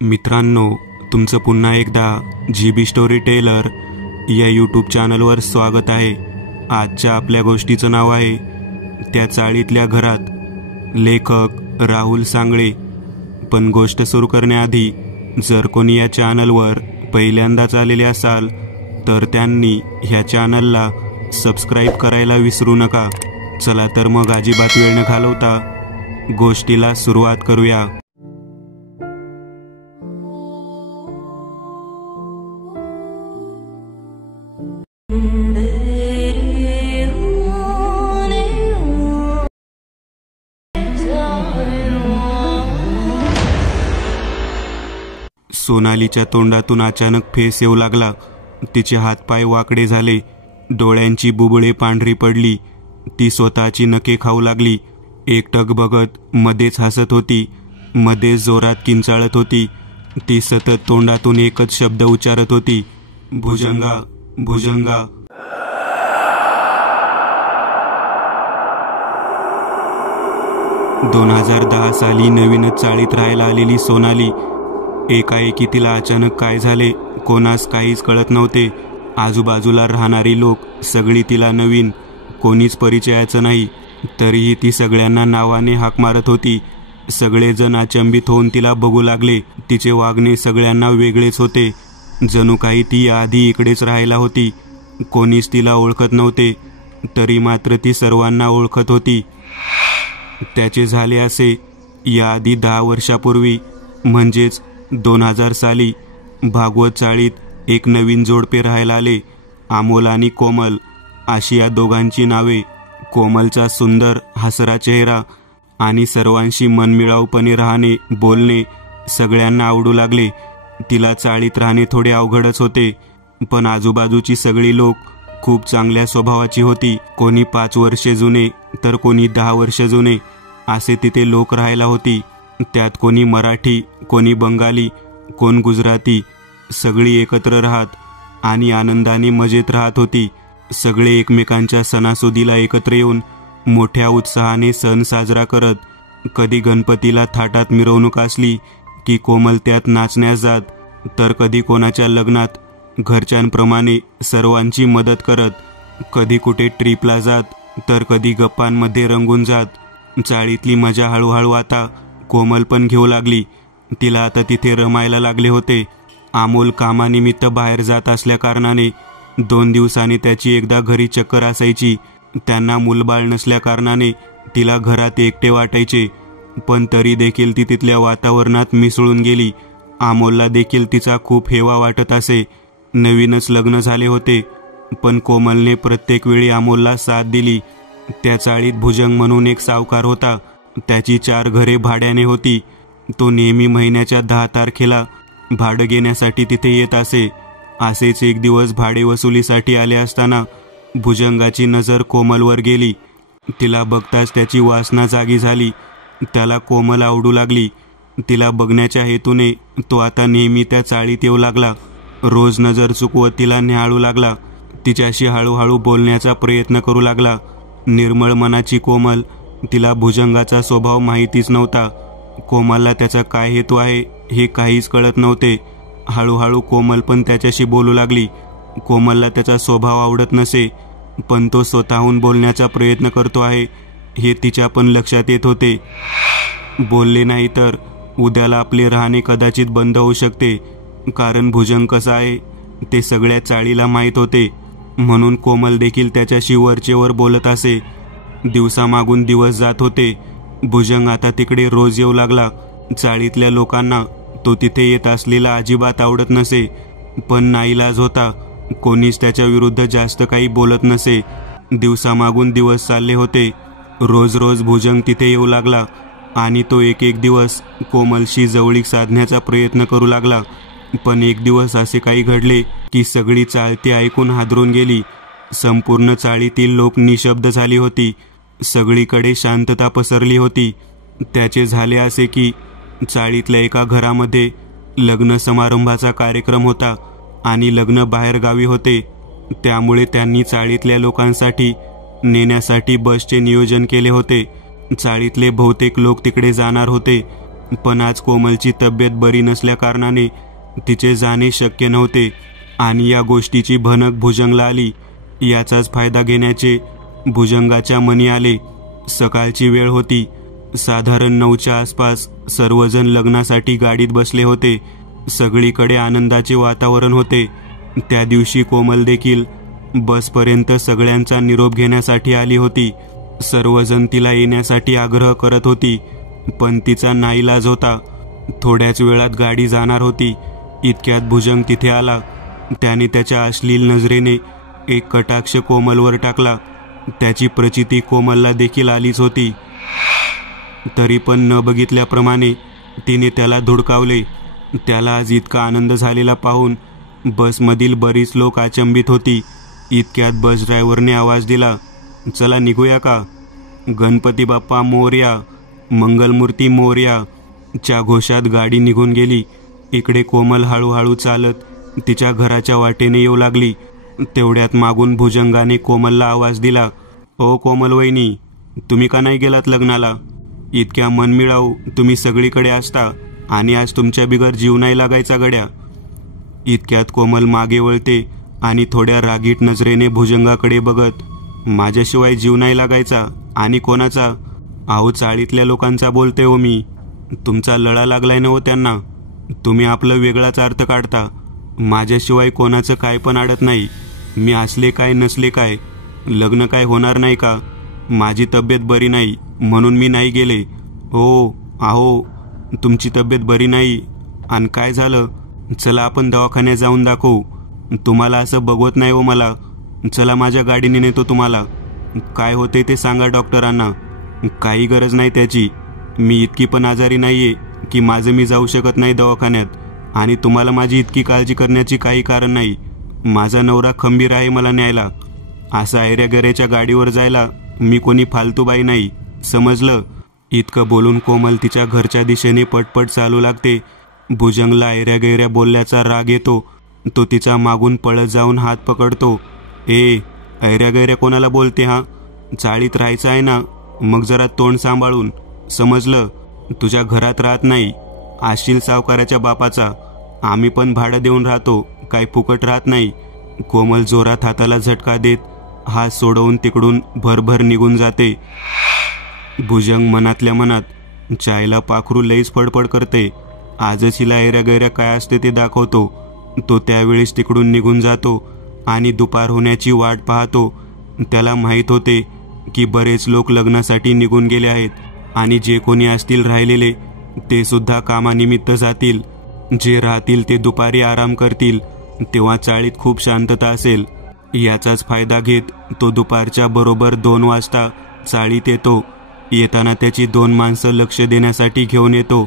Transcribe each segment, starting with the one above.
मित्रांनो, तुमचं पुन्हा एकदा GB स्टोरी टेलर या यूट्यूब चॅनलवर स्वागत आहे। आजच्या आपल्या गोष्टीचं नाव आहे त्या चाळीतल्या घरात। लेखक राहुल सांगळे। पण गोष्ट सुरू करण्याआधी जर कोणी या चॅनलवर पहिल्यांदाच आलेले असाल तर त्यांनी ह्या चॅनलला सबस्क्राइब करायला विसरू नका। चला तर मग अजिबात वेळ न घालवता गोष्टीला सुरुवात करूया। सोनालीच्या तोंडातून अचानक फेस येऊ लागला। तिचे हातपाय वाकडे झाले, डोळ्यांची बुबुळे पांढरी पडली। ती स्वतःची नखे खाऊ लागली। एकटक बघत मध्येच हसत होती, मध्येच जोरात किंचाळत होती। ती सतत तोंडातून एकच शब्द उच्चारत होती, भुजंगा भुजंगा। दोन 2010 साली नवीनच चाळीत राहायला आलेली सोनाली एकाएकी तिला अचानक काय झाले कोणास काहीच कळत नव्हते। आजूबाजूला राहणारी लोक सगळी तिला नवीन, कोणीच परिचयाचं नाही, तरीही ती सगळ्यांना नावाने हाक मारत होती। सगळेजण अचंबित होऊन तिला बघू लागले। तिचे वागणे सगळ्यांना वेगळेच होते, जणू काही ती आधी इकडेच राहायला होती। कोणीच तिला ओळखत नव्हते, तरी मात्र ती सर्वांना ओळखत होती। त्याचे झाले असे, याआधी 10 वर्षापूर्वी म्हणजेच 2000 साली भागवत चाळीत एक नवीन जोडपे राहायला आले। अमोल आणि कोमल अशी या दोघांची नावे। कोमलचा सुंदर हसरा चेहरा आणि सर्वांशी मनमिळाऊपणे राहणे बोलणे सगळ्यांना आवडू लागले। तिला चाळीत राहणे थोडे अवघडच होते, पण आजूबाजूची सगळी लोक खूप चांगल्या स्वभावाची होती। कोणी 5 वर्षे जुने तर कोणी 10 वर्ष जुने असे तिथे लोक राहायला होती। त्यात कोणी मराठी, कोणी बंगाली, कोण गुजराती, सगळी एकत्र राहत आणि आनंदाने मजेत राहत होती। सगळे एकमेकांच्या सणासुदीला एकत्र येऊन मोठ्या उत्साहाने सण साजरा करत। कधी गणपतीला थाटात मिरवणूक असली की कोमल त्यात नाचण्यास जात, तर कधी कोणाच्या लग्नात घरच्यांप्रमाणे सर्वांची मदत करत, कधी कुठे ट्रिपला जात, तर कधी गप्पांमध्ये रंगून जात। चाळीतली मजा हळूहळू आता कोमल पण घेऊ लागली। तिला आता तिथे रमायला लागले होते। अमोल कामानिमित्त बाहेर जात असल्या कारणाने 2 दिवसांनी त्याची एकदा घरी चक्कर असायची। त्यांना मूलबाळ नसल्या कारणाने तिला घरात एकटे वाटायचे, पण तरी देखील ती तिथल्या वातावरणात मिसळून गेली। अमोलला देखील तिचा खूप हेवा वाटत असे। नवीनच लग्न झाले होते, पण कोमलने प्रत्येक वेळी अमोलला साथ दिली। त्या चाळीत भुजंग म्हणून एक सावकार होता। त्याची 4 घरे भाड्याने होती। तो नेहमी महिन्याच्या 10 तारखेला भाडं घेण्यासाठी तिथे येत असे। असेच एक दिवस भाडे वसुलीसाठी आले असताना भुजंगाची नजर कोमलवर गेली। तिला बघताच त्याची वासना जागी झाली। त्याला कोमल आवडू लागली। तिला बघण्याच्या हेतूने तो आता नेहमी त्या चाळीत येऊ लागला। रोज नजर चुकवत तिला निहाळू लागला। तिच्याशी हळूहळू बोलण्याचा प्रयत्न करू लागला। निर्मळ मनाची कोमल, तिला भुजंगाचा स्वभाव माहितीच नव्हता। कोमलला त्याचा काय हेतू आहे हे काहीच कळत नव्हते। हळूहळू कोमल पण त्याच्याशी बोलू लागली। कोमलला त्याचा स्वभाव आवडत नसे, पण तो स्वतःहून बोलण्याचा प्रयत्न करतो आहे हे तिच्या पण लक्षात येत होते। बोलले नाही तर उद्याला आपले राहणे कदाचित बंद होऊ शकते, कारण भुजंग कसा आहे ते सगळ्या चाळीला माहीत होते। म्हणून कोमल देखील त्याच्याशी वरचेवर बोलत असे। दिवसामागून दिवस जात होते। भुजंग आता तिकडे रोज येऊ लागला। चाळीतल्या लोकांना तो तिथे येत असलेला अजिबात आवडत नसे, पण नाईलाज होता। कोणीच त्याच्या विरुद्ध जास्त काही बोलत नसे। दिवसामागून दिवस चालले होते। रोज रोज भुजंग तिथे येऊ लागला आणि तो एक दिवस कोमलशी जवळीक साधण्याचा प्रयत्न करू लागला। पण एक दिवस असे काही घडले की सगळी चाळती ऐकून हादरून गेली। संपूर्ण चाळीतील लोक निशब्द झाली होती। सगळीकडे शांतता पसरली होती। त्याचे झाले असे की चाळीतल्या एका घरामध्ये लग्न समारंभाचा कार्यक्रम होता आणि लग्न बाहेर गावी होते। त्यामुळे त्यांनी चाळीतल्या लोकांसाठी नेण्यासाठी बसचे नियोजन केले होते। चाळीतले बहुतेक लोक तिकडे जाणार होते। पण आज कोमलची तब्येत बरी नसल्याकारणाने तिचे जाणे शक्य नव्हते आणि या गोष्टीची भनक भुजंगला आली. याचाच फायदा घेण्याचे भुजंगाच्या मनी आले. सकाळची वेळ होती. साधारण 9च्या आसपास सर्वजण लग्नासाठी गाडीत बसले होते. सगळीकडे आनंदाचे वातावरण होते. त्या दिवशी कोमल देखील बसपर्यंत सगळ्यांचा निरोप घेण्यासाठी आली होती. सर्वजण तिला येण्यासाठी आग्रह करत होती, पण तिचा नाईलाज होता. थोड्याच वेळात गाडी जाणार होती. इतक्यात भुजंग तिथे आला. त्याने त्याच्या अश्लील नजरेने एक कटाक्ष कोमलवर टाकला. त्याची प्रचिती कोमलला देखील आलीच होती. तरी पण न बघितल्याप्रमाणे तिने त्याला धुडकावले. त्याला आज इतका आनंद झालेला पाहून बसमधील बरीच लोक अचंबित होती. इतक्यात बस ड्रायव्हरने आवाज दिला, चला निघूया का? गणपती बाप्पा मोरया, मंगलमूर्ती मोरया च्या घोषात गाडी निघून गेली. इकडे कोमल हळूहळू चालत तिच्या घराच्या वाटेने येऊ लागली. तेवढ्यात मागून भुजंगाने कोमलला आवाज दिला, ओ कोमल वहिनी, तुम्ही का नाही गेलात लग्नाला? इतक्या मनमिळाऊ तुम्ही सगळीकडे असता आणि आज तुमच्या बिगर जीव नाही लागायचा गड्या. इतक्यात कोमल मागे वळते आणि थोड्या रागीट नजरेने भुजंगाकडे बघत, माझ्याशिवाय जीव नाही लागायचा आणि कोणाचा? अहो चाळीतल्या लोकांचा बोलते हो मी. तुमचा लळा लागलाय ना हो त्यांना. तुम्ही आपलं वेगळाच अर्थ काढता. माझ्याशिवाय कोणाचं काय पण अडत नाही. मी असले काय नसले काय, लग्न काय होणार नाही का? माझी तब्येत बरी नाही म्हणून मी नाही गेले. हो अहो तुमची तब्येत बरी नाही आणि काय झालं? चला आपण दवाखान्यात जाऊन दाखवू. तुम्हाला असं बघवत नाही हो मला. चला माझ्या गाडीने नेतो तुम्हाला. काय होते ते सांगा डॉक्टरांना. काही गरज नाही त्याची. मी इतकी पण आजारी नाहीये की माझं मी जाऊ शकत नाही दवाखान्यात आणि तुम्हाला माझी इतकी काळजी करण्याची काही कारण नाही. माझा नवरा खंबीर आहे मला न्यायला. असं ऐऱ्यागऱ्याच्या गाडीवर जायला मी कोणी फालतूबाई नाही, समजलं? इतकं बोलून कोमल तिच्या घरच्या दिशेने पटपट चालू लागते. भुजंगला ऐऱ्यागैऱ्या बोलल्याचा राग येतो. तो तिचा मागून पळत जाऊन हात पकडतो. ए ऐऱ्यागैऱ्या कोणाला बोलते हा? चाळीत राहायचं आहे ना, मग जरा तोंड सांभाळून, समजलं? तुझ्या घरात राहत नाही. आशील सावकाराच्या बापाचा. आम्ही पण भाडं देऊन राहतो, काय फुकट राहत नाही. कोमल जोरात हाताला झटका देत हात सोडवून तिकडून भरभर निघून जाते. भुजंग मनातल्या मनात, चायला पाखरू लईच फडफड करते. आजच हिला ऐऱ्यागैऱ्या काय असते ते दाखवतो. तो त्यावेळेस तिकडून निघून जातो आणि दुपार होण्याची वाट पाहतो. त्याला माहीत होते की बरेच लोक लग्नासाठी निघून गेले आहेत आणि जे कोणी असतील राहिलेले ते सुद्धा कामानिमित्त जातील. जे राहतील ते दुपारी आराम करतील. तेव्हा चाळीत खूप शांतता असेल. याचाच फायदा घेत तो दुपारच्या बरोबर 2 वाजता चाळीत येतो. येताना त्याची 2 माणसं लक्ष देण्यासाठी घेऊन येतो.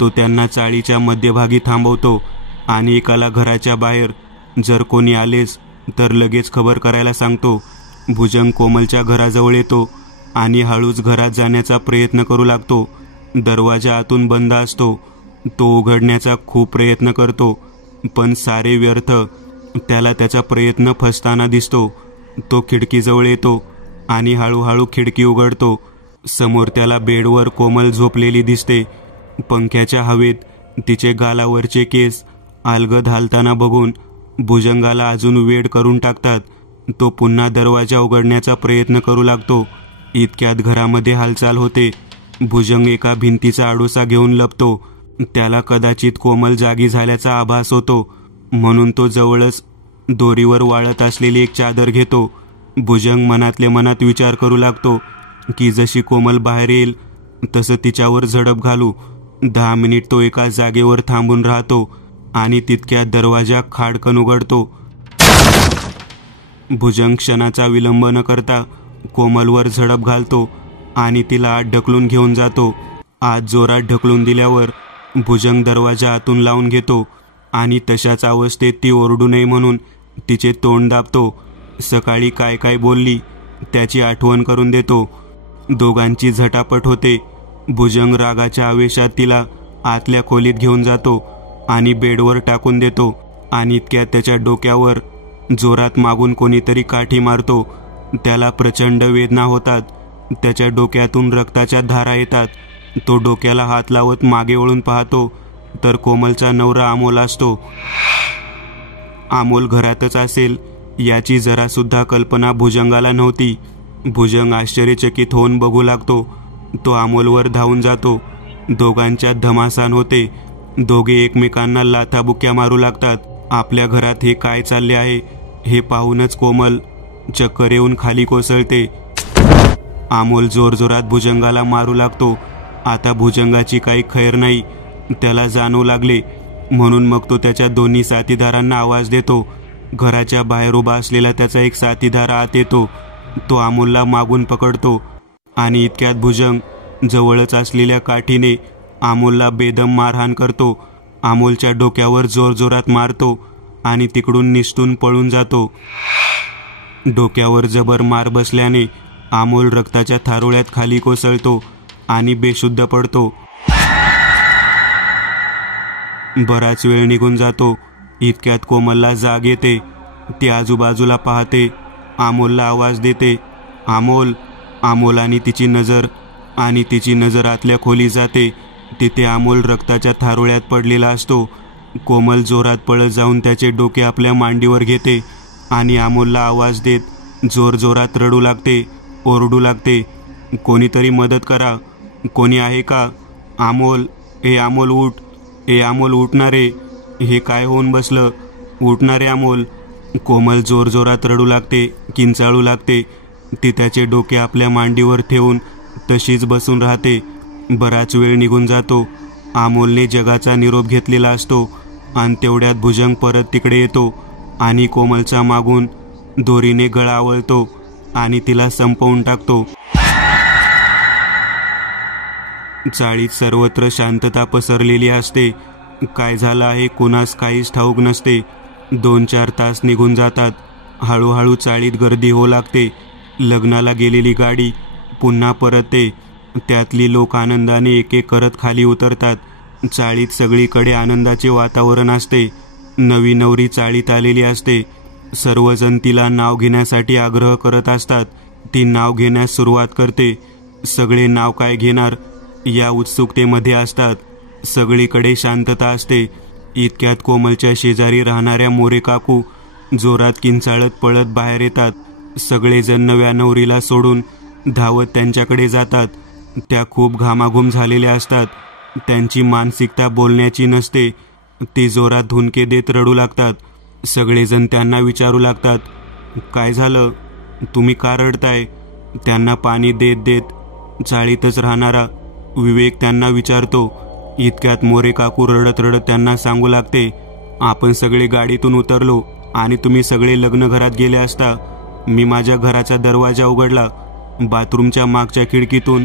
तो त्यांना चाळीच्या मध्यभागी थांबवतो आणि एकाला घराच्या बाहेर जर कोणी आलेच तर लगेच खबर करायला सांगतो. भुजंग कोमलच्या घराजवळ येतो आणि हळूच घरात जाण्याचा प्रयत्न करू लागतो. दरवाजा आतून बंद असतो. तो उघडण्याचा खूप प्रयत्न करतो, पण सारे व्यर्थ. त्याला त्याचा प्रयत्न फसताना दिसतो. तो खिडकीजवळ येतो आणि हळूहळू खिडकी उघडतो. समोर त्याला बेडवर कोमल झोपलेली दिसते. पंख्याच्या हवेत तिचे गालावरचे केस अलगद हालताना बघून भुजंगाला अजून वेड करून टाकतात. तो पुन्हा दरवाजा उघडण्याचा प्रयत्न करू लागतो. इतक्यात घरामध्ये हालचाल होते. भुजंग एका भिंतीचा आडोसा घेऊन लपतो. त्याला कदाचित कोमल जागी झाल्याचा आभास होतो, म्हणून तो जवळच दोरीवर वाळत असलेली एक चादर घेतो. भुजंग मनातल्या मनात विचार करू लागतो की जशी कोमल बाहेर येईल तसं तिच्यावर झडप घालू. 10 मिनिट तो एका जागेवर थांबून राहतो आणि तितक्यात दरवाजा खाडकन उघडतो. भुजंग क्षणाचा विलंब न करता कोमलवर झडप घालतो आणि तिला आत ढकलून घेऊन जातो. आत जोरात ढकलून दिल्यावर भुजंग दरवाजा आतून लावून घेतो आणि तशाच अवस्थेत ती ओरडू नये म्हणून तिचे तोंड दाबतो. सकाळी काय काय बोलली त्याची आठवण करून देतो. दोघांची झटापट होते. भुजंग रागाच्या आवेशात तिला आतल्या खोलीत घेऊन जातो आणि बेडवर टाकून देतो आणि इतक्यात त्याच्या डोक्यावर जोरात मागून कोणीतरी काठी मारतो. त्याला प्रचंड वेदना होतात. त्याच्या डोक्यातून रक्ताच्या धारा येतात तो डोक्याला हात लावत मागे वळून पाहतो तर कोमलचा नवरा अमोल असतो. अमोल घरातच असेल याची जरा सुद्धा कल्पना भुजंगाला नव्हती. भुजंग आश्चर्यचकित होऊन बघू लागतो. तो अमोलवर धावून जातो. दोघांच्यात धमासान होते. दोघे एकमेकांना लाथाबुक्या मारू लागतात. आपल्या घरात हे काय चालले आहे हे पाहूनच कोमल चक्कर येऊन खाली कोसळते. अमोल जोरजोरात भुजंगाला मारू लागतो. आता भुजंगाची काही खैर नाही. त्याला जाणवू लागले. म्हणून मग तो त्याच्या दोन्ही साथीदारांना आवाज देतो. घराच्या बाहेर उभा असलेला त्याचा एक साथीदार आत येतो. तो अमोलला मागून पकडतो आणि इतक्यात भुजंग जवळच असलेल्या काठीने अमोलला बेदम मारहाण करतो. अमोलच्या डोक्यावर जोरजोरात मारतो आणि तिकडून निसटून पळून जातो. डोक्यावर जबर मार बसल्याने अमोल रक्ताच्या थारोळ्यात खाली कोसळतो आणि बेशुद्ध पडतो. बराच वेळ निघून जातो. इतक्यात कोमलला जाग येते. ती आजूबाजूला पाहते. अमोलला आवाज देते, अमोल. अमोल आणि तिची नजर आतल्या खोली जाते. तिथे अमोल रक्ताच्या थारोळ्यात पडलेला असतो. कोमल जोरात पळत जाऊन त्याचे डोके आपल्या मांडीवर घेते आणि अमोलला आवाज देत जोरजोरात रडू लागते, ओरडू लागते, कोणीतरी मदत करा, कोणी आहे का? अमोल, हे अमोल उठ, हे अमोल उठणारे, हे काय होऊन बसलं, उठणारे अमोल. कोमल जोरजोरात रडू लागते, किंचाळू लागते. ती त्याचे डोके आपल्या मांडीवर ठेवून तशीच बसून राहते. बराच वेळ निघून जातो. अमोलने जगाचा निरोप घेतलेला असतो आणि तेवढ्यात भुजंग परत तिकडे येतो आणि कोमलचा मागून दोरीने गळा आवळतो आणि तिला संपवून टाकतो. चाळीत सर्वत्र शांतता पसरलेली असते. काय झालं आहे कुणास काहीच ठाऊक नसते. 2-4 तास निघून जातात. हळूहळू चाळीत गर्दी होऊ लागते. लग्नाला गेलेली गाडी पुन्हा परतते. त्यातली लोक आनंदाने एक एक करत खाली उतरतात. चाळीत सगळीकडे आनंदाचे वातावरण असते. नवी नवरी चाळीत आलेली असते. सर्वजण तिला नाव घेण्यासाठी आग्रह करत असतात. ती नाव घेण्यास सुरुवात करते. सगळे नाव काय घेणार या उत्सुकतेमध्ये असतात. सगळीकडे शांतता असते. इतक्यात कोमलच्या शेजारी राहणाऱ्या मोरे काकू जोरात किंचाळत पळत बाहेर येतात. सगळेजण नव्या नवरीला सोडून धावत त्यांच्याकडे जातात. त्या खूप घामाघूम झालेल्या असतात. त्यांची मानसिकता बोलण्याची नसते. ती जोरात धुनके देत रडू लागतात. सगळेजण त्यांना विचारू लागतात, काय झालं, तुम्ही का रडताय? त्यांना पाणी देत देत चाळीतच राहणारा विवेक त्यांना विचारतो. इतक्यात मोरे काकू रडत रडत त्यांना सांगू लागते, आपण सगळे गाडीतून उतरलो आणि तुम्ही सगळे लग्नघरात गेले असता. मी माझ्या घराचा दरवाजा उघडला. बाथरूमच्या मागच्या खिडकीतून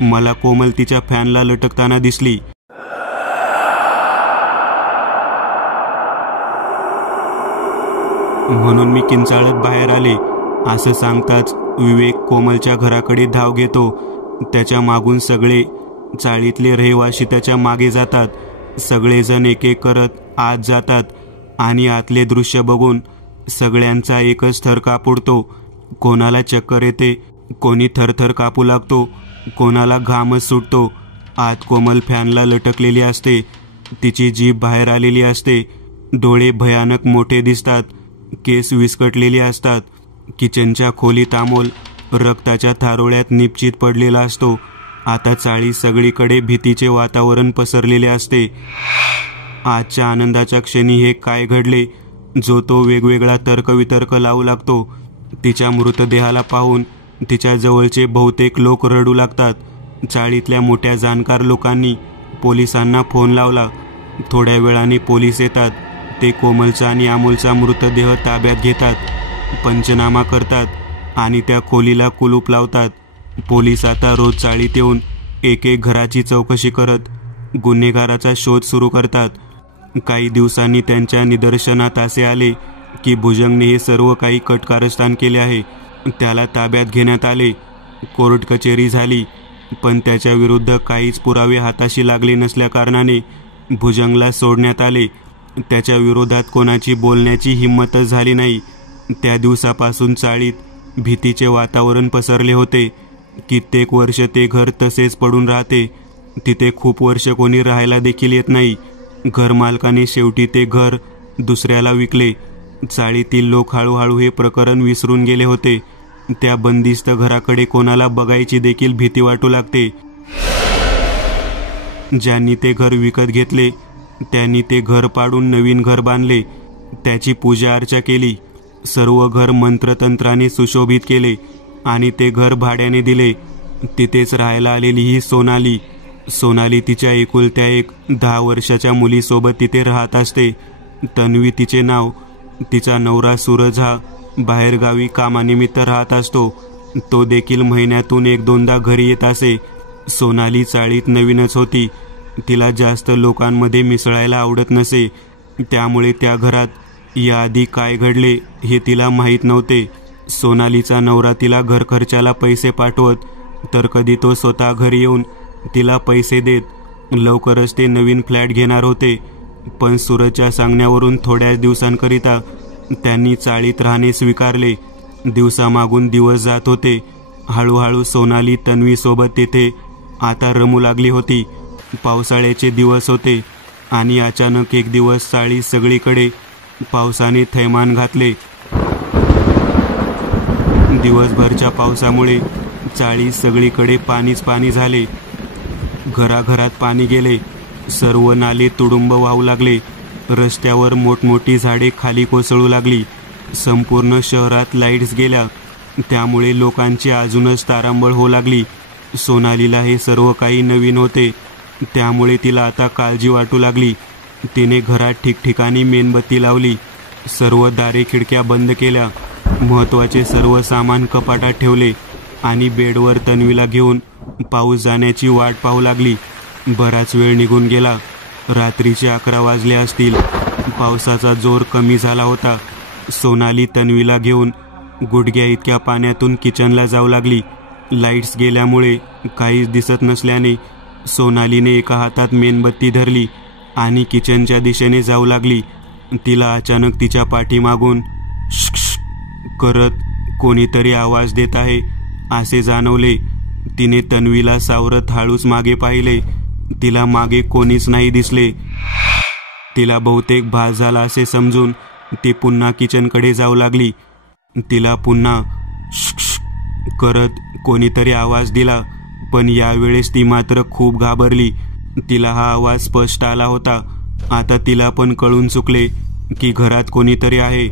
मला कोमल तिच्या फॅनला लटकताना दिसली. म्हणून मी किंचाळत बाहेर आले. असं सांगताच विवेक कोमलच्या घराकडे धाव घेतो. त्याच्या मागून सगळे चाळीतले रहिवासी त्याच्या मागे जातात. सगळेजण एक एक करत आत जातात आणि आतले दृश्य बघून सगळ्यांचा एकच थर कापुडतो. कोणाला चक्कर येते, कोणी थरथर कापू लागतो, कोणाला घामच सुटतो. आत कोमल फॅनला लटकलेली असते. तिची जीभ बाहेर आलेली असते. डोळे भयानक मोठे दिसतात. केस विस्कटलेली असतात. किचनच्या खोलीत अमोल रक्ताच्या थारोळ्यात निपचित पडलेला असतो. आता चाळी सगळीकडे भीतीचे वातावरण पसरलेले असते. आजच्या आनंदाच्या क्षणी हे काय घडले, जो तो वेगवेगळा तर्कवितर्क लावू लागतो. तिच्या मृतदेहाला पाहून तिच्या जवळचे बहुतेक लोक रडू लागतात. चाळीतल्या मोठ्या जाणकार लोकांनी पोलिसांना फोन लावला. थोड्या वेळाने पोलीस येतात. ते कोमलचा आणि अमोलचा मृतदेह ताब्यात घेतात. पंचनामा करतात आणि त्या खोलीला कुलूप लावतात. पोलीस आता रोज चाळीत येऊन एक एक घराची चौकशी करत गुन्हेगाराचा शोध सुरू करतात. काही दिवसांनी त्यांच्या निदर्शनात असे आले की भुजंगने हे सर्व काही कटकारस्थान केले आहे. त्याला ताब्यात घेण्यात आले. कोर्ट कचेरी झाली, पण त्याच्या विरुद्ध काहीच पुरावे हाताशी लागले नसल्याकारणाने भुजंगला सोडण्यात आले. त्याच्या विरोधात कोणाची बोलण्याची हिंमतच झाली नाही. त्या दिवसापासून चाळीत भीतीचे वातावरण पसरले होते. कित्येक वर्ष ते घर तसेच पडून राहते. तिथे खूप वर्ष कोणी राहायला देखील येत नाही. घरमालकाने शेवटी ते घर दुसऱ्याला विकले. चाळीतील लोक हळूहळू हे प्रकरण विसरून गेले होते. त्या बंदिस्त घराकडे कोणाला बघायची देखील भीती वाटू लागते. ज्यांनी ते घर विकत घेतले त्यांनी ते घर पाडून नवीन घर बांधले. त्याची पूजा अर्चा केली. सर्व घर मंत्रतंत्राने सुशोभित केले आणि ते घर भाड्याने दिले. तिथेच राहायला आलेली ही सोनाली तिच्या एकुलत्या एक 10 वर्षाच्या मुलीसोबत तिथे राहत असते. तन्वी तिचे नाव. तिचा नवरा सूरज हा बाहेरगावी कामानिमित्त राहत असतो. तो देखील महिन्यातून 1-2दा घरी येत असे. सोनाली चाळीत नवीनच होती. तिला जास्त लोकांमध्ये मिसळायला आवडत नसे. त्यामुळे त्या घरात याआधी काय घडले हे तिला माहीत नव्हते. सोनालीचा नवरा तिला घर खर्चाला पैसे पाठवत, तर कधी तो स्वतः घरी येऊन तिला पैसे देत. लवकरच ते नवीन फ्लॅट घेणार होते. पण सूरजच्या सांगण्यावरून थोड्याच दिवसांकरिता त्यांनी चाळीत राहणे स्वीकारले. दिवसामागून दिवस जात होते. हळूहळू सोनाली तन्वीसोबत तिथे आता रमू लागली होती. पावसाळ्याचे दिवस होते आणि अचानक एक दिवस चाळी सगळीकडे पावसाने थैमान घातले. दिवसभरच्या पावसामुळे चाळी सगळीकडे पाणीच पाणी झाले. घराघरात पाणी गेले. सर्व नाले तुडुंब वाहू लागले. रस्त्यावर मोठमोठी झाडे खाली कोसळू लागली. संपूर्ण शहरात लाईट्स गेल्या. त्यामुळे लोकांची अजूनच तारांबळ होऊ लागली. सोनालीला हे सर्व काही नवीन होते. त्यामुळे तिला आता काळजी वाटू लागली. तिने घरात ठिकठिकाणी मेणबत्ती लावली. सर्व दारे खिडक्या बंद केल्या. महत्त्वाचे सर्व सामान कपाटात ठेवले आणि बेडवर तन्वीला घेऊन पाऊस जाण्याची वाट पाहू लागली. बराच वेळ निघून गेला. रात्रीचे 11 वाजले असतील. पावसाचा जोर कमी झाला होता. सोनाली तन्वीला घेऊन गुडघ्या इतक्या पाण्यातून किचनला जाऊ लागली. लाईट्स गेल्यामुळे काहीच दिसत नसल्याने सोनालीने एका हातात मेणबत्ती धरली आणि किचनच्या दिशेने जाऊ लागली. तिला अचानक तिच्या पाठीमागून करत कोणीतरी आवाज देत आहे असे जाणवले. तिने तन्वीला सावरत हळूच मागे पाहिले. तिला मागे कोणीच नाही दिसले. तिला बहुतेक भास झाला असे समजून ती पुन्हा किचनकडे जाऊ लागली. तिला पुन्हा करत कोणीतरी आवाज दिला, पण यावेळेस ती मात्र खूप घाबरली. तिला हा आवाज स्पष्ट आला होता. आता तिला पण कळून चुकले की घरात कोणीतरी आहे.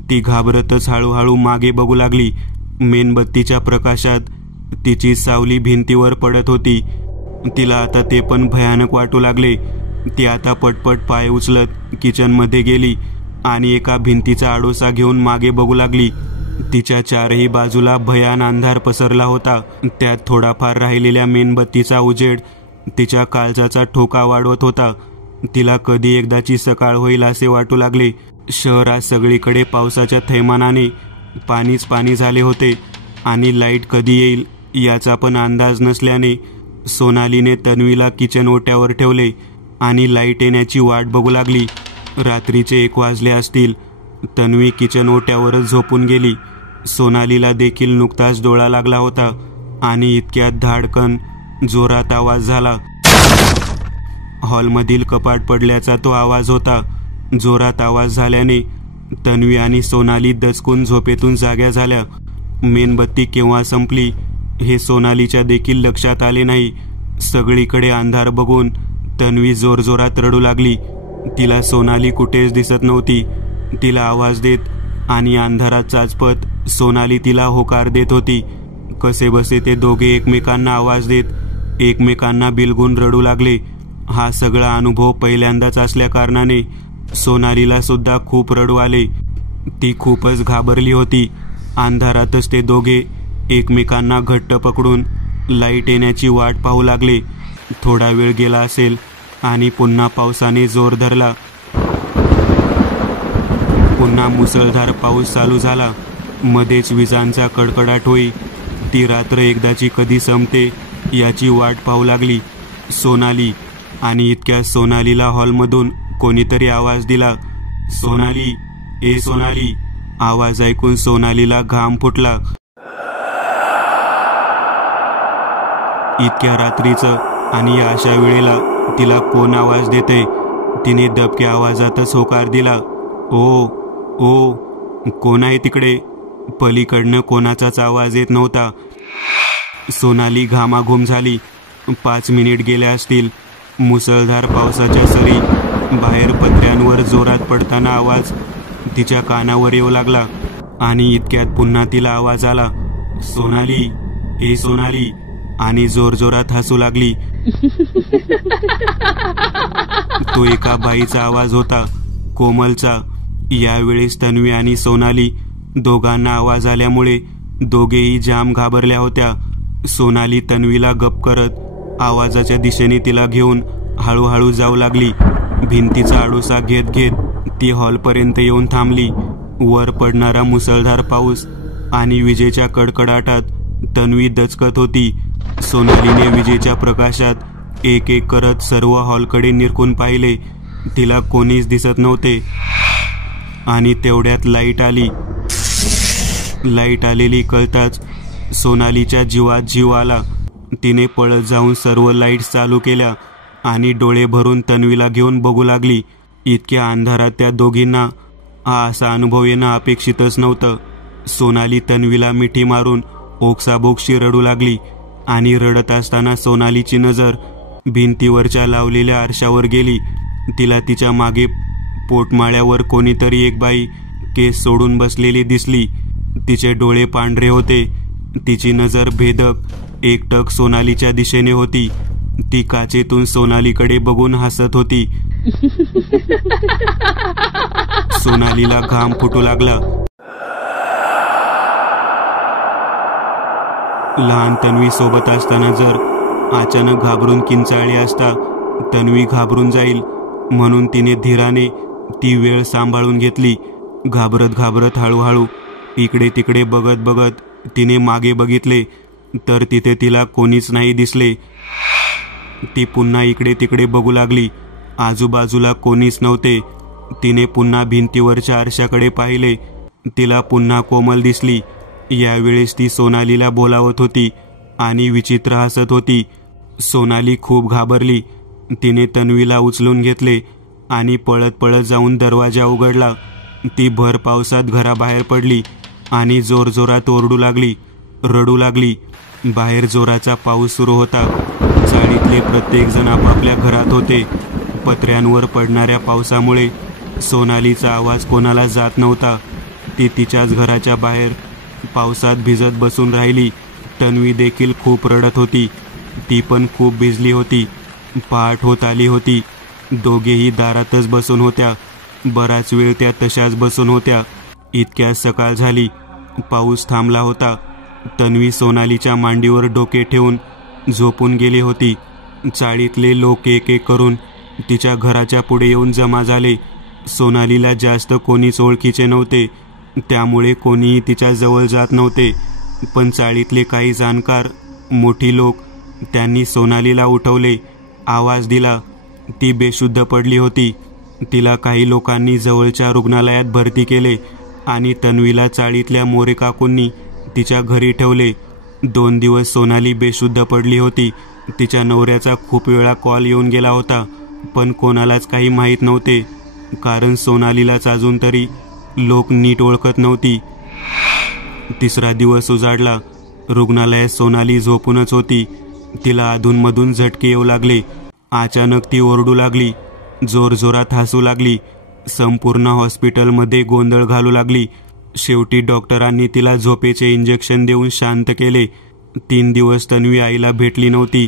ती घाबरतच हळूहळू मागे बघू लागली. मेणबत्तीच्या प्रकाशात तिची सावली भिंतीवर पडत होती. तिला आता ते पण भयानक वाटू लागले. ती आता पटपट पाय उचलत किचनमध्ये गेली आणि एका भिंतीचा आडोसा घेऊन मागे बघू लागली. तिच्या चारही बाजूला भयान अंधार पसरला होता. त्यात थोडाफार राहिलेल्या मेणबत्तीचा उजेड तिच्या काळजाचा ठोका वाढवत होता. तिला कधी एकदाची सकाळ होईल असे वाटू लागले. शहरात सगळीकडे पावसाच्या थैमानाने पाणीच पाणी झाले होते आणि लाईट कधी येईल याचा पण अंदाज नसल्याने सोनालीने तन्वीला किचन ओट्यावर ठेवले आणि लाईट येण्याची वाट बघू लागली. रात्रीचे 1 वाजले असतील. तन्वी किचन ओट्यावरच झोपून गेली. सोनालीला देखील नुकताच डोळा लागला होता आणि इतक्यात धाडकन जोरात आवाज झाला. हॉलमधील कपाट पडल्याचा तो आवाज होता. जोरात आवाज झाल्याने तन्वी आणि सोनाली दचकून झोपेतून जाग्या झाल्या. मेणबत्ती केव्हा संपली हे सोनालीच्या देखील लक्षात आले नाही. सगळीकडे अंधार बघून तन्वी जोरजोरात रडू लागली. तिला सोनाली कुठेच दिसत नव्हती. तिला आवाज देत आणि अंधारात चाचपत सोनाली तिला होकार देत होती. कसेबसे ते दोघे एकमेकांना आवाज देत एकमेकांना बिलगून रडू लागले. हा सगळा अनुभव पहिल्यांदाच असल्या कारणाने सोनालीला सुद्धा खूप रडू आले. ती खूपच घाबरली होती. अंधारातच ते दोघे एकमेकांना घट्ट पकडून लाईट येण्याची वाट पाहू लागले. थोडा वेळ गेला असेल आणि पुन्हा पावसाने जोर धरला. पुन्हा मुसळधार पाऊस चालू झाला. मध्येच विजांचा कडकडाट होई. ती रात्र एकदाची कधी संपते याची वाट पाहू लागली सोनाली. आणि इतक्या सोनालीला हॉलमधून कोणीतरी आवाज दिला, सोनाली, ए सोनाली. आवाज ऐकून सोनालीला घाम फुटला. इतक्या रात्रीचं आणि अशा वेळेला तिला कोण आवाज देते. तिने दबक्या आवाजातच होकार दिला, ओ ओ, कोण आहे तिकडे? पलीकडनं कोणाचाच आवाज येत नव्हता. सोनाली घामाघूम झाली. 5 मिनिट गेले असतील. मुसळधार पावसाच्या सरी बाहेर पत्र्यांवर जोरात पडताना आवाज तिच्या कानावर येऊ लागला आणि इतक्यात पुन्हा तिला आवाज आला, सोनाली, हे सोनाली, आणि जोरजोरात हसू लागली. तो एका बाईचा आवाज होता, कोमलचा. यावेळेस तन्वी आणि सोनाली दोघांना आवाज आल्यामुळे दोघेही जाम घाबरल्या होत्या. सोनाली तन्वीला गप करत आवाजाच्या दिशेने तिला घेऊन हळूहळू जाऊ लागली. भिंतीचा आडोसा घेत घेत ती हॉलपर्यंत येऊन थांबली. वर पडणारा मुसळधार पाऊस आणि विजेच्या कडकडाटात तन्वी दचकत होती. सोनालीने विजेच्या प्रकाशात एक एक करत सर्व हॉलकडे निरखून पाहिले. तिला कोणीच दिसत नव्हते. आणि तेवढ्यात लाईट आली. लाईट आलेली कळताच सोनालीच्या जीवात जीव आला. तिने पळत जाऊन सर्व लाईट्स चालू केल्या आणि डोळे भरून तन्वीला घेऊन बघू लागली. इतक्या अंधारात त्या दोघींना हा असा अनुभव येणं अपेक्षितच नव्हतं. सोनाली तन्वीला मिठी मारून ओक्साबोक्शी रडू लागली आणि रडत असताना सोनालीची नजर भिंतीवरच्या लावलेल्या आरशावर गेली. तिला तिच्या मागे पोटमाळ्यावर कोणीतरी एक बाई केस सोडून बसलेली दिसली. तिचे डोळे पांढरे होते. तिची नजर भेदक एकटक सोनालीच्या दिशेने होती. ती काचेतून सोनालीकडे बघून हसत होती. सोनालीला घाम फुटू लागला. लहान तन्वी सोबत असताना जर अचानक घाबरून किंचाळली असता तन्वी घाबरून जाईल म्हणून तिने धीराने ती वेळ सांभाळून घेतली. घाबरत घाबरत हळूहळू इकडे तिकडे बघत बघत तिने मागे बघितले तर तिथे तिला कोणीच नाही दिसले. ती पुन्हा इकडे तिकडे बघू लागली. आजूबाजूला कोणीच नव्हते. तिने पुन्हा भिंतीवरच्या आरशाकडे पाहिले. तिला पुन्हा कोमल दिसली. यावेळेस ती सोनालीला बोलावत होती आणि विचित्र हसत होती. सोनाली खूप घाबरली. तिने तन्वीला उचलून घेतले आणि पळत पळत जाऊन दरवाजा उघडला. ती भर पावसात घराबाहेर पडली आणि जोरजोरात ओरडू लागली, रडू लागली. बाहेर जोराचा पाऊस सुरू होता. चाळीतले प्रत्येक जण आपापल्या घरात होते. पत्र्यांवर पडणाऱ्या पावसामुळे सोनालीचा आवाज कोणाला जात नव्हता. ती तिच्याच घराच्या बाहेर पावसात भिजत बसून राहिली. तन्वी देखील खूप रडत होती. ती पण खूप भिजली होती. पहाट होत आली होती. दोघेही दारातच बसून होत्या. बराच वेळ त्या तशाच बसून होत्या. इतक्या सकाळ झाली. पाऊस थांबला होता. तन्वी सोनालीच्या मांडीवर डोके ठेवून झोपून गेली होती. चाळीतले लोक एक एक करून तिच्या घराच्या पुढे येऊन जमा झाले. सोनालीला जास्त कोणीच ओळखीचे नव्हते, त्यामुळे कोणीही तिच्या जवळ जात नव्हते. पण चाळीतले काही जाणकार मोठी लोक त्यांनी सोनालीला उठवले, आवाज दिला. ती बेशुद्ध पडली होती. तिला काही लोकांनी जवळच्या रुग्णालयात भरती केले आणि तन्वीला चाळीतल्या मोरे काकूंनी तिच्या घरी ठेवले. 2 दिवस सोनाली बेशुद्ध पडली होती. तिच्या नवऱ्याचा खूप वेळा कॉल येऊन गेला होता, पण कोणालाच काही माहीत नव्हते, कारण सोनालीलाच अजून तरी लोक नीट ओळखत नव्हती. 3रा दिवस उजाडला. रुग्णालयात सोनाली झोपूनच होती. तिला अधूनमधून झटके येऊ लागले. अचानक ती ओरडू लागली, जोरजोरात हसू लागली. संपूर्ण हॉस्पिटलमध्ये गोंधळ घालू लागली. शेवटी डॉक्टरांनी तिला झोपेचे इंजेक्शन देऊन शांत केले. 3 दिवस तन्वी आईला भेटली नव्हती.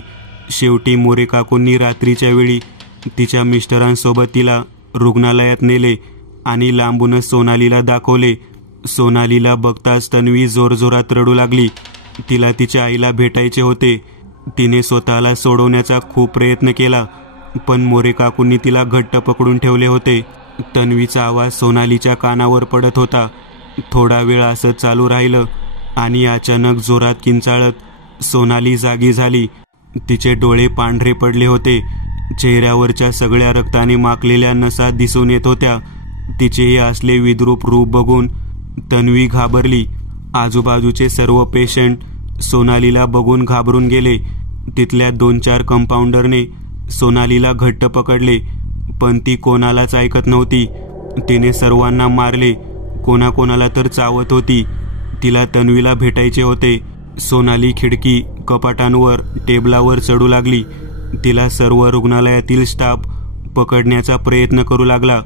शेवटी मोरे काकूंनी रात्रीच्या वेळी तिच्या मिस्टरांसोबत तिला रुग्णालयात नेले आणि लांबूनच सोनालीला दाखवले. सोनालीला बघताच तन्वी जोरजोरात रडू लागली. तिला तिच्या आईला भेटायचे होते. तिने स्वतःला सोडवण्याचा खूप प्रयत्न केला, पण मोरे काकूंनी तिला घट्ट पकडून ठेवले होते. तन्वीचा आवाज सोनालीच्या कानावर पडत होता. थोडा वेळ असं चालू राहिलं आणि अचानक जोरात किंचाळत सोनाली जागी झाली. तिचे डोळे पांढरे पडले होते. चेहऱ्यावरच्या सगळ्या रक्ताने माखलेल्या नसा दिसून येत होत्या. तिचे हे असले विद्रूप रूप बघून तन्वी घाबरली. आजूबाजूचे सर्व पेशंट सोनालीला बघून घाबरून गेले. तिथल्या 2-4 कंपाऊंडरने सोनालीला घट्ट पकडले, पण ती कोणालाच ऐकत नव्हती. तिने सर्वांना मारले, कोणाकोणाला तर चावत होती. तिला तन्वीला भेटायचे होते. सोनाली खिडकी, कपाटांवर, टेबलावर चढू लागली. तिला सर्व रुग्णालयातील स्टाफ पकडण्याचा प्रयत्न करू लागला,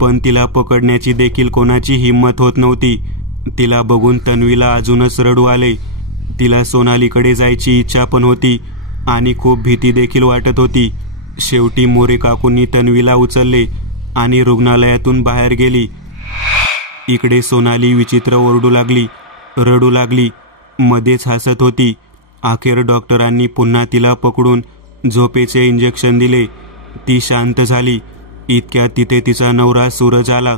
पण तिला पकडण्याची देखील कोणाची हिंमत होत नव्हती. तिला बघून तन्वीला अजूनच रडू आले. तिला सोनालीकडे जायची इच्छा पण होती आणि खूप भीती देखील वाटत होती. शेवटी मोरे काकूंनी तन्वीला उचलले आणि रुग्णालयातून बाहेर गेली. इकडे सोनाली विचित्र ओरडू लागली, रडू लागली, मध्येच हसत होती. अखेर डॉक्टरांनी पुन्हा तिला पकडून झोपेचे इंजेक्शन दिले. ती शांत झाली. इतक्यात तिथे तिचा नवरा सूरज आला.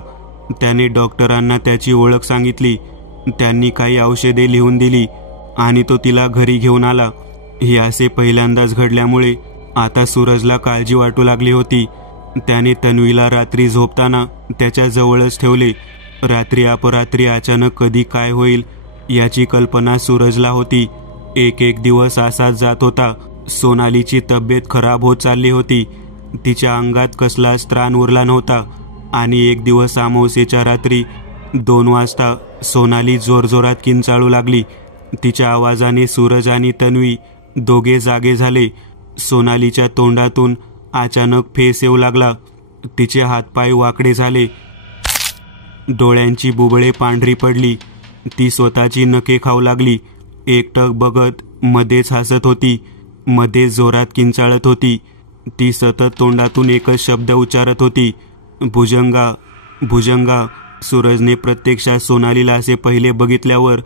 त्याने डॉक्टरांना त्याची ओळख सांगितली. त्यांनी काही औषधे लिहून दिली आणि तो तिला घरी घेऊन आला. हे असे पहिल्यांदाच घडल्यामुळे आता सूरजला काळजी वाटू लागली होती. त्याने तन्वीला रात्री झोपताना त्याच्या जवळच ठेवले. रात्री अपरात्री अचानक कधी काय होईल याची कल्पना सूरजला होती. एक दिवस असाच जात होता. सोनालीची तब्येत खराब होत चालली होती. तिच्या अंगात कसलाच त्राण उरला नव्हता आणि एक दिवस अमावस्येच्या रात्री 2 वाजता सोनाली जोरजोरात किंचाळू लागली. तिच्या आवाजाने सूरज आणि तन्वी दोघे जागे झाले. सोनालीच्या तोंडातून अचानक फेस येऊ लागला. तिचे हातपाय वाकडे झाले. डोळ्यांची बुबळे पांढरी पडली. ती स्वतःची नखे खाऊ लागली. एकटक बघत मध्येच हसत होती, मध्येच जोरात किंचाळत होती. ती सतत तोंडातून एकच शब्द उच्चारत होती, भुजंगा भुजंगा. सूरजने प्रत्यक्षात सोनालीला असे पहिले बघितल्यावर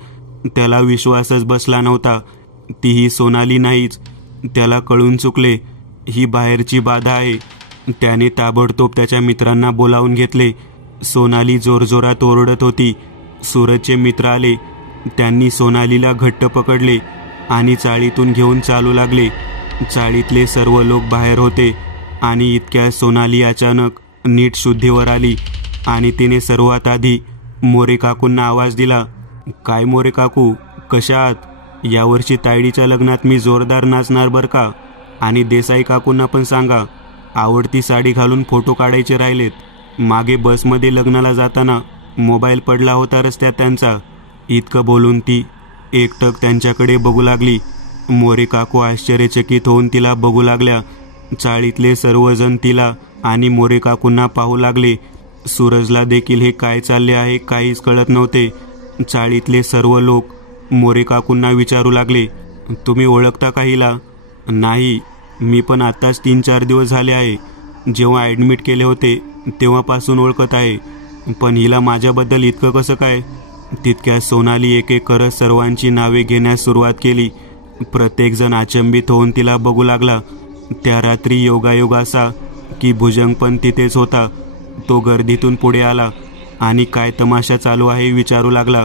त्याला विश्वासच बसला नव्हता. तीही सोनाली नाहीच. त्याला कळून चुकले, ही बाहेरची बाधा आहे. त्याने ताबडतोब त्याच्या मित्रांना बोलावून घेतले. सोनाली जोरजोरात ओरडत होती. सूरजचे मित्र आले. त्यांनी सोनालीला घट्ट पकडले आणि चाळीतून घेऊन चालू लागले. चाळीतले सर्व लोक बाहेर होते आणि इतक्या सोनाली अचानक नीट शुद्धीवर आली आणि तिने सर्वात आधी मोरे काकूंना आवाज दिला. काय मोरे काकू, कशा आहात? यावर्षी तायडीच्या लग्नात मी जोरदार नाचणार बर का. आणि देसाई काकूंना पण सांगा, आवडती साडी घालून फोटो काढायचे राहिलेत. मागे बसमध्ये लग्नाला जाताना मोबाईल पडला होता रस्त्यात त्यांचा. इतकं बोलून ती एकटक त्यांच्याकडे बघू लागली. मोरे काकू आश्चर्यचकित होऊन तिला बघू लागल्या. चाळीतले सर्वजण तिला आणि मोरे काकूंना पाहू लागले. सूरजला देखील हे काय चालले आहे काहीच कळत नव्हते. चाळीतले सर्व लोक मोरे काकूंना विचारू लागले, तुम्ही ओळखता का हिला? नाही, मी पण आत्ताच 3-4 दिवस झाले आहे. जेव्हा ॲडमिट केले होते तेव्हापासून ओळखत आहे. पण हिला माझ्याबद्दल इतकं कसं काय? तितक्या सोनाली एक करत सर्वांची नावे घेण्यास सुरुवात केली. प्रत्येकजण अचंबित होऊन तिला बघू लागला. त्या रात्री योगायोग असा की भुजंग पण तिथेच होता. तो गर्दीतून पुढे आला आणि काय तमाशा चालू आहे विचारू लागला.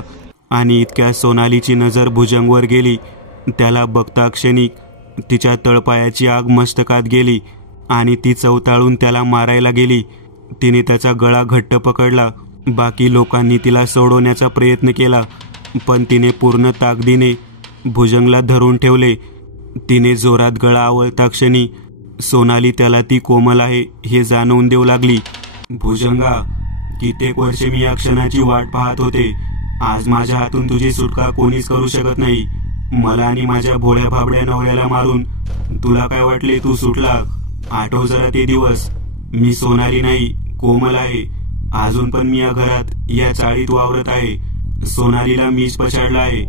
आणि इतक्या सोनालीची नजर भुजंगवर गेली. त्याला बघता क्षणी तिच्या तळपायाची आग मस्तकात गेली आणि ती चवताळून त्याला मारायला गेली. तिने त्याचा गळा घट्ट पकडला. बाकी लोकांनी तिला सोडवण्याचा प्रयत्न केला, पण तिने पूर्ण ताकदीने भुजंगला धरून ठेवले. तिने जोरात गळा आवळता क्षणी सोनाली त्याला ती कोमल आहे हे जाणवून देऊ लागली. भुजंगा, कित्येक वर्षे मी या क्षणाची वाट पाहत होते. आज माझ्या हातून तुझी सुटका कोणीच करू शकत नाही. मला आणि माझ्या भोळ्या भाबड्या नवऱ्याला मारून तुला काय वाटले तू सुटला? आठव जरा ते दिवस. मी सोनाली नाही, कोमल आहे. अजून पण मी या घरात, या चाळीत वावरत आहे. सोनालीला मीच पछाडला आहे.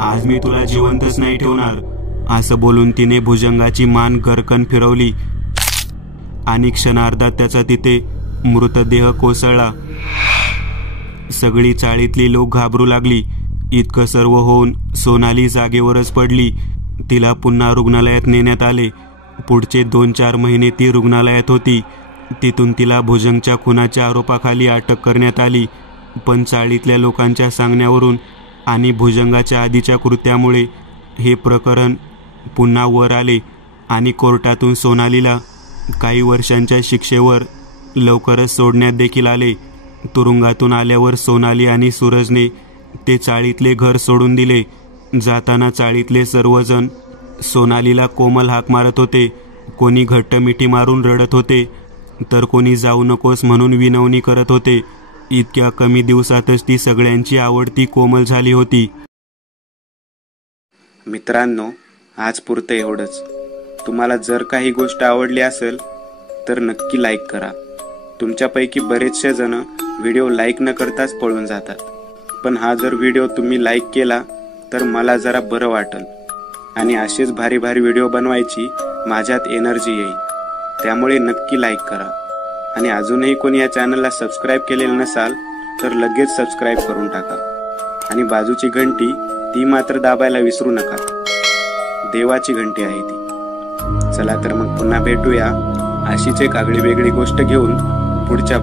आज मी तुला जिवंतच नाही ठेवणार. असं बोलून तिने भुजंगाची मान गरकन फिरवली आणि क्षणार्धात त्याचा तिथे मृतदेह कोसळला. सगळी चाळीतली लोक घाबरू लागली. इतकं सर्व होऊन सोनाली जागेवरच पडली. तिला पुन्हा रुग्णालयात नेण्यात आले. पुढचे 2-4 महिने ती रुग्णालयात होती. तिथून तिला भुजंगच्या खुनाच्या आरोपाखाली अटक करण्यात आली. पण चाळीतल्या लोकांच्या सांगण्यावरून आणि भुजंगाच्या आधीच्या कृत्यामुळे हे प्रकरण पुन्हा वर आले आणि कोर्टातून सोनालीला काही वर्षांच्या शिक्षेवर लवकरच सोडण्यात देखील आले. तुरुंगातून आल्यावर सोनाली आणि सूरजने ते चाळीतले घर सोडून दिले. जाताना चाळीतले सर्वजण सोनालीला कोमल हाक मारत होते, कोणी घट्ट मिठी मारून रडत होते, तर कोणी जाऊ नकोस म्हणून विनवणी करत होते. इतक्या कमी दिवसातच ती सगळ्यांची आवडती कोमल झाली होती. मित्रांनो, आज पुरतं एवढंच. तुम्हाला जर काही गोष्ट आवडली असेल तर नक्की लाईक करा. तुमच्यापैकी बरेचसे जण व्हिडिओ लाईक न करताच पळून जातात, पण हा जर व्हिडिओ तुम्ही लाईक केला तर मला जरा बरं वाटेल आणि असेच भारी भारी व्हिडिओ बनवायची माझ्यात एनर्जी येईल. त्यामुळे नक्की लाईक करा. आणि अजूनही कोणी या चॅनलला सबस्क्राईब केलेलं नसाल तर लगेच सबस्क्राईब करून टाका. आणि बाजूची घंटी ती मात्र दाबायला विसरू नका. देवाची घंटी आहे ती. चला तर मग पुन्हा भेटूया अशीच एक आगळी वेगळी गोष्ट घेऊन पुढच्या